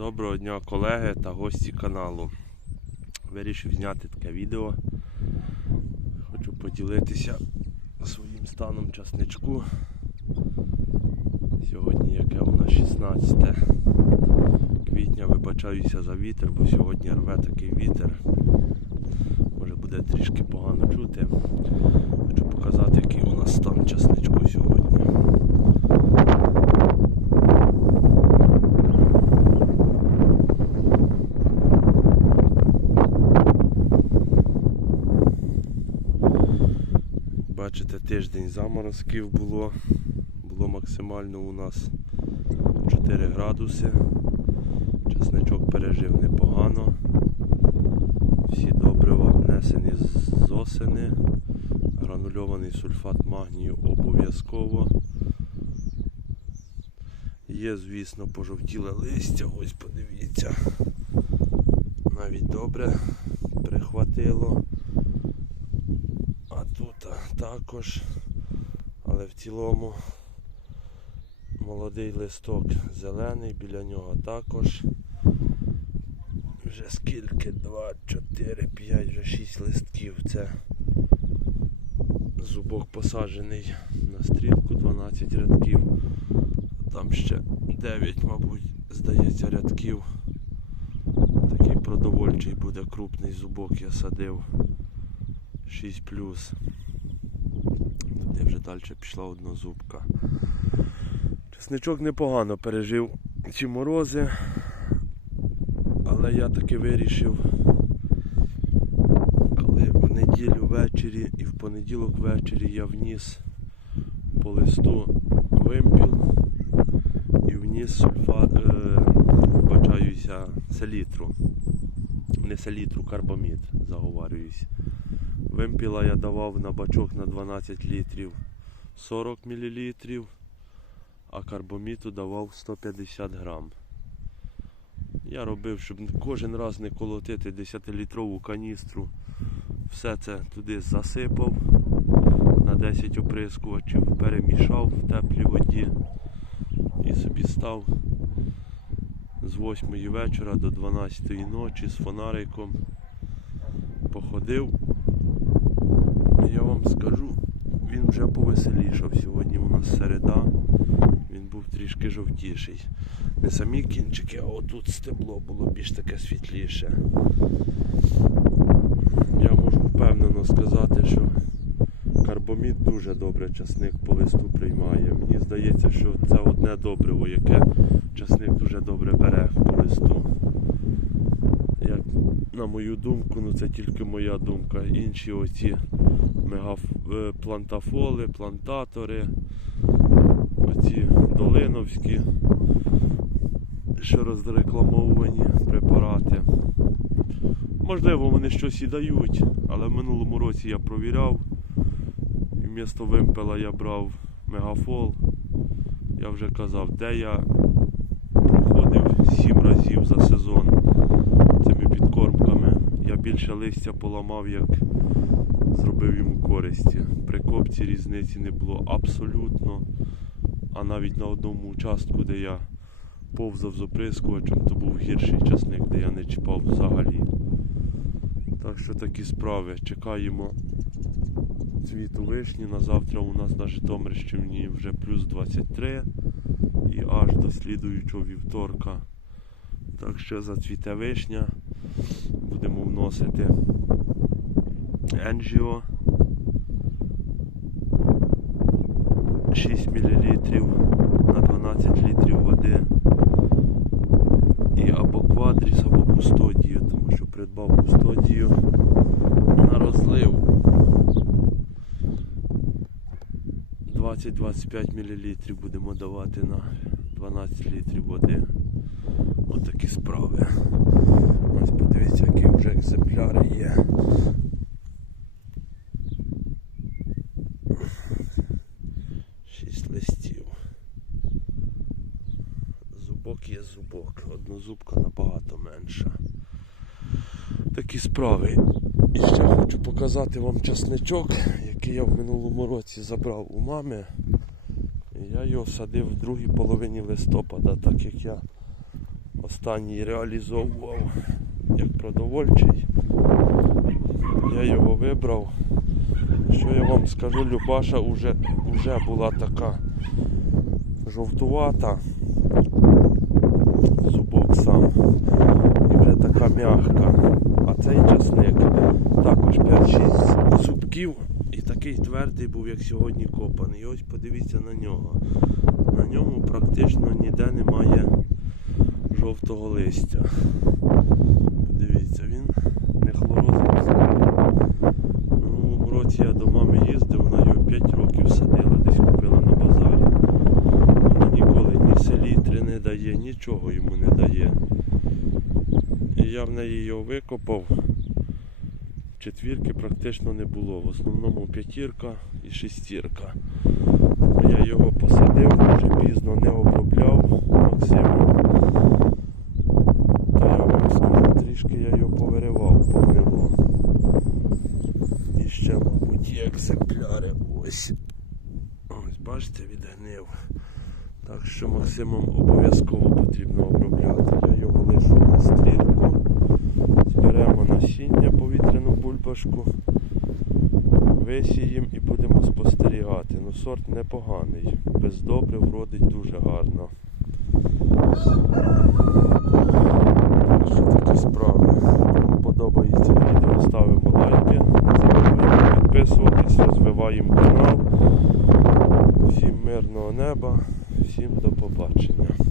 Доброго дня, колеги та гості каналу. Вирішив зняти таке відео. Хочу поділитися своїм станом часничку. Сьогодні яке у нас 16 квітня, вибачаюся за вітер, бо сьогодні рве такий вітер. Може буде трішки погано чути. Хочу показати, який у нас стан часничку сьогодні. Бачите, тиждень заморозків було. Було максимально у нас 4 градуси. Часничок пережив непогано. Всі добрива внесені з осени. Гранульований сульфат магнію обов'язково. Є, звісно, пожовтіле листя, ось подивіться. Навіть добре прихватило. А тут а, також, але в цілому молодий листок зелений, біля нього також. Вже скільки? 2, 4, 5, вже 6 листків. Це зубок посаджений на стрілку 12 рядків. Там ще 9, мабуть, здається, рядків. Такий продовольчий буде крупний зубок я садив. 6 плюс. Вже далі пішла однозубка. Чесничок непогано пережив ці морози, але я таки вирішив, коли в неділю ввечері і в понеділок ввечері я вніс по листу вимпіл і вніс сульфат, е, вибачаюся, селітру. Не селітру, карбамід, заговарююсь. Вимпіла я давав на бачок на 12 літрів 40 мл, а карбоміту давав 150 грам. Я робив, щоб кожен раз не колотити 10-літрову каністру. Все це туди засипав на 10 оприскувачів, перемішав в теплій воді і собі став з 8 вечора до 12 ночі з фонариком. Походив я вам скажу, він вже повеселішав. Сьогодні у нас середа, він був трішки жовтіший. Не самі кінчики, а отут стебло було більш таке світліше. Я можу впевнено сказати, що карбомід дуже добре часник по листу приймає. Мені здається, що це одне добриво, яке часник дуже добре бере по листу. Як на мою думку, ну це тільки моя думка. Інші оці мегаф... е, плантафоли, плантатори, оці долиновські, що розрекламовані препарати. Можливо, вони щось і дають, але в минулому році я провіряв. І вмісто вимпела я брав мегафол. Я вже казав, де я проходив 7 разів за сезон цими. Я більше листя поламав, як зробив йому користі. При копці різниці не було абсолютно. А навіть на одному участку, де я повзав з оприскувачем, то був гірший часник, де я не чіпав взагалі. Так що такі справи. Чекаємо цвіту вишні. На завтра у нас на Житомирщині вже плюс 23 і аж до слідуючого вівторка. Так що зацвіте вишня. Будемо вносити Енжіо 6 мл на 12 літрів води. І або квадріс, або кустодію, тому що придбав кустодію на розлив 20-25 мл будемо давати на 12 літрів води. Отакі справи. Ось подивіться, які вже екземпляри є. Шість листів. Зубок є зубок. Однозубка набагато менша. Такі справи. І ще хочу показати вам часничок, який я в минулому році забрав у мами. І я його садив в другій половині листопада, так як я останній реалізовував як продовольчий. Я його вибрав. Що я вам скажу, Любаша вже, вже була така жовтувата. Зубок сам. І вже така м'яка. А цей часник також 5-6 зубків і такий твердий був, як сьогодні копаний. І ось подивіться на нього. На ньому практично ніде немає жовтого листя. Подивіться, він не хлорозив взагалі. Минулому році я до мами їздив, вона його 5 років садила, десь купила на базарі. Вона ніколи ні селітри не дає, нічого йому не дає. І я в неї його викопав. Четвірки практично не було. В основному п'ятірка і шестірка. Я його посадив, вже пізно не обробляв Максимом. Та я вам скажу, трішки я його повиривав, погнило. І ще, екземпляри. Ось. Ось, бачите, відгнив. Так що Максимом обов'язково потрібно обробляти. Я його лишу на стрілку. Зберемо насіння повітряну бульбашку. Висіємо і будемо спостерігати. Ну сорт непоганий. Без добрив вродить дуже гарно. Що такі справи. Мирного неба, всім до побачення.